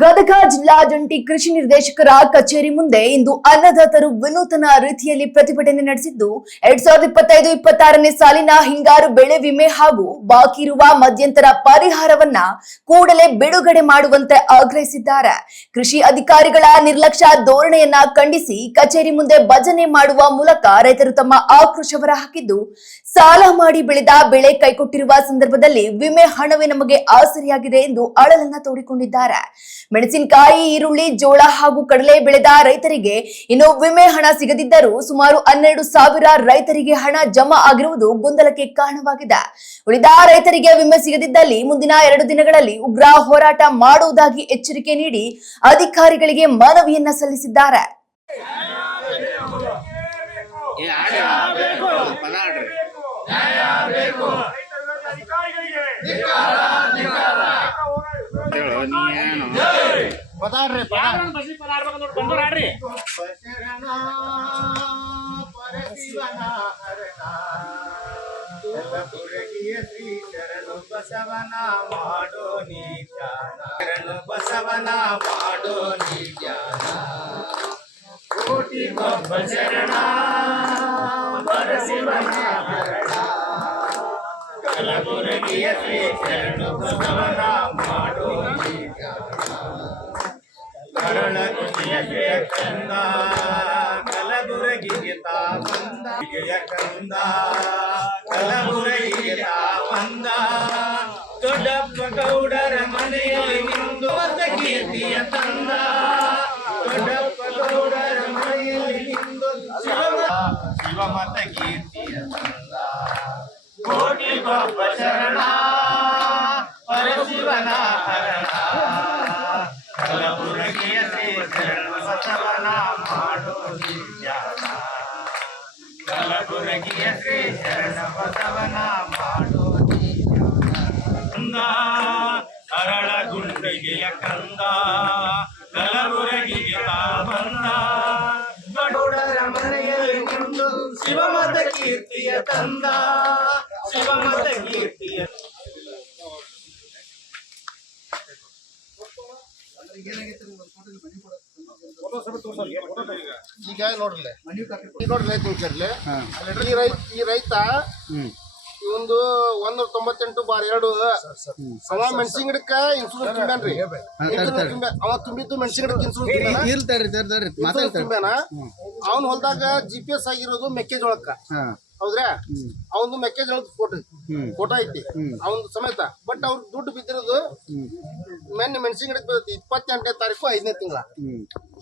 ಗದಗ ಜಿಲ್ಲಾ ಜಂಟಿ ಕೃಷಿ ನಿರ್ದೇಶಕರ ಕಚೇರಿ ಮುಂದೆ ಇಂದು ಅನ್ನದಾತರು ವಿನೂತನ ರೀತಿಯಲ್ಲಿ ಪ್ರತಿಭಟನೆ ನಡೆಸಿದ್ದು 2025-26ನೇ ಸಾಲಿನ ಹಿಂಗಾರು ಬೆಳೆ ವಿಮೆ ಹಾಗೂ ಬಾಕಿ ಇರುವ ಮಧ್ಯಂತರ ಪರಿಹಾರವನ್ನ ಕೂಡಲೇ ಬಿಡುಗಡೆ ಮಾಡುವಂತೆ ಆಗ್ರಹಿಸಿದ್ದಾರೆ. ಕೃಷಿ ಅಧಿಕಾರಿಗಳ ನಿರ್ಲಕ್ಷ್ಯ ಧೋರಣೆಯನ್ನ ಖಂಡಿಸಿ ಕಚೇರಿ ಮುಂದೆ ಭಜನೆ ಮಾಡುವ ಮೂಲಕ ರೈತರು ತಮ್ಮ ಆಕ್ರೋಶ ಹೊರಹಾಕಿದ್ದು, ಸಾಲ ಮಾಡಿ ಬೆಳೆದ ಬೆಳೆ ಕೈಕೊಟ್ಟಿರುವ ಸಂದರ್ಭದಲ್ಲಿ ವಿಮೆ ಹಣವೇ ನಮಗೆ ಆಸರೆಯಾಗಿದೆ ಎಂದು ಅಳಲನ್ನ ತೋಡಿಕೊಂಡಿದ್ದಾರೆ. ಮೆಣಸಿನಕಾಯಿ, ಈರುಳ್ಳಿ, ಜೋಳ ಹಾಗೂ ಕಡಲೆ ಬೆಳೆದ ರೈತರಿಗೆ ಇನ್ನು ವಿಮೆ ಹಣ ಸಿಗದಿದ್ದರೂ ಸುಮಾರು 12,000 ರೈತರಿಗೆ ಹಣ ಜಮಾ ಆಗಿರುವುದು ಗೊಂದಲಕ್ಕೆ ಕಾರಣವಾಗಿದೆ. ಉಳಿದ ರೈತರಿಗೆ ವಿಮೆ ಸಿಗದಿದ್ದಲ್ಲಿ ಮುಂದಿನ 2 ದಿನಗಳಲ್ಲಿ ಉಗ್ರ ಹೋರಾಟ ಮಾಡುವುದಾಗಿ ಎಚ್ಚರಿಕೆ ನೀಡಿ ಅಧಿಕಾರಿಗಳಿಗೆ ಮನವಿಯನ್ನ ಸಲ್ಲಿಸಿದ್ದಾರೆ. ಬಸವನ ಮಾಡೋ ನಿತ್ಯಾನ ಕೋಟಿ ಗೊಬ್ಬ ಶರಣ ಪರಶಿವನ ಹರಣ ಕಲಬುರಗಿಯ ಶ್ರೀ ಶರಣ ಬಸವನ ಮಾಡೋ ನಿತ್ಯಾನ ಕರಳಗುಡಿಯ ಕಂದ ಕಲಬುರಗಿಗೆ ತಾ ಬಂದ ಕಂದ ಕಲಬುರಗಿಗೆ ತಾ ಬಂದ ದೊಡ್ಡಪ್ಪ ಗೌಡರ ಮನೆಯಲ್ಲಿ ನಿಂದು ಹೊಸ ಕೀರ್ತಿಯ ತಂದ ದೊಡ್ಡಪ್ಪ ಗೌಡರ ಮನೆಯಲ್ಲಿ ನಿಂದು ಶಿವಮತ ಕೀರ್ತಿಯ ತಂದ ಕೋಟಿ ಗೊಬ್ಬ ಶರಣ ಪರಶಿವನ ಹರಣ ಕಲಬುರಗಿಯ ಶ್ರೀ ಶರಣ ಬಸವನ ಮಾಡೋ ನಿತ್ಯಾನ ಕಲಬುರಗಿಯ ಶ್ರೀ ಶರಣ ಬಸವನ ಮಾಡೋ ಕಂದ ಅರಳ ಗುಂಡಿಗೆಯ ಕಂದ ಕಲಬುರಗಿಗೆ ತಾ ಬಂದ ಗೌಡರ ಮನೆಯಲ್ಲಿ ನಿಂದು ಶಿವಮತ ಕೀರ್ತಿಯ ತಂದ ಶಿವಮತ ಕೀರ್ತಿಯ ಈಗ ನೋಡ್ರಲ್ಲ ಈ ರೈತ ಒಂದು 198/2 ಅವ ಮೆಣಸಿನ ಗಿಡಕ್ಕ ಇನ್ಸೂರೆನ್ಸ್ ತುಂಬ್ಯಾನ್ರಿ. ಅವ ತುಂಬಿದ್ದು ಮೆಣಸಿನ ಗಿಡಕ್ಕೆ ಇನ್ಸೂರೆನ್ಸ್ ತುಂಬ್ಯಾನ. ಅವನ್ ಹೊಲ್ದಾಗ GPS ಆಗಿರೋದು ಮೆಕ್ಕೆಜೋಳಕ್ಕ, ಹೌದ್ರಾ? ಅವನು ಮೆಕ್ಕೆಜೋಳದ ಫೋಟೋ ಐತಿ ಅವನ್ ಸಮೇತ. ಬಟ್ ಅವ್ರ ದುಡ್ಡು ಬಿದ್ದಿರೋದು ಮೆಣಸಿನ ಗಿಡಕ್ಕೆ ಬರ್ತೈತಿ 28ನೇ ತಾರೀಕು 5ನೇ ತಿಂಗಳ.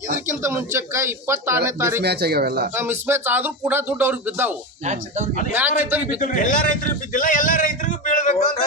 ಇದಕ್ಕಿಂತ ಮುಂಚೆಕ್ಕ 26ನೇ ತಾರೀಕು ಮಿಸ್ ಮ್ಯಾಚ್ ಆದ್ರೂ ಕೂಡ ದುಡ್ಡು ಅವ್ರಿಗೆ ಬಿದ್ದಾವು. ಎಲ್ಲ ರೈತರಿಗೂ ಬಿದ್ದಿಲ್ಲ, ಎಲ್ಲ ರೈತರಿಗೂ ಬೀಳ್ಬೇಕು ಅಂತ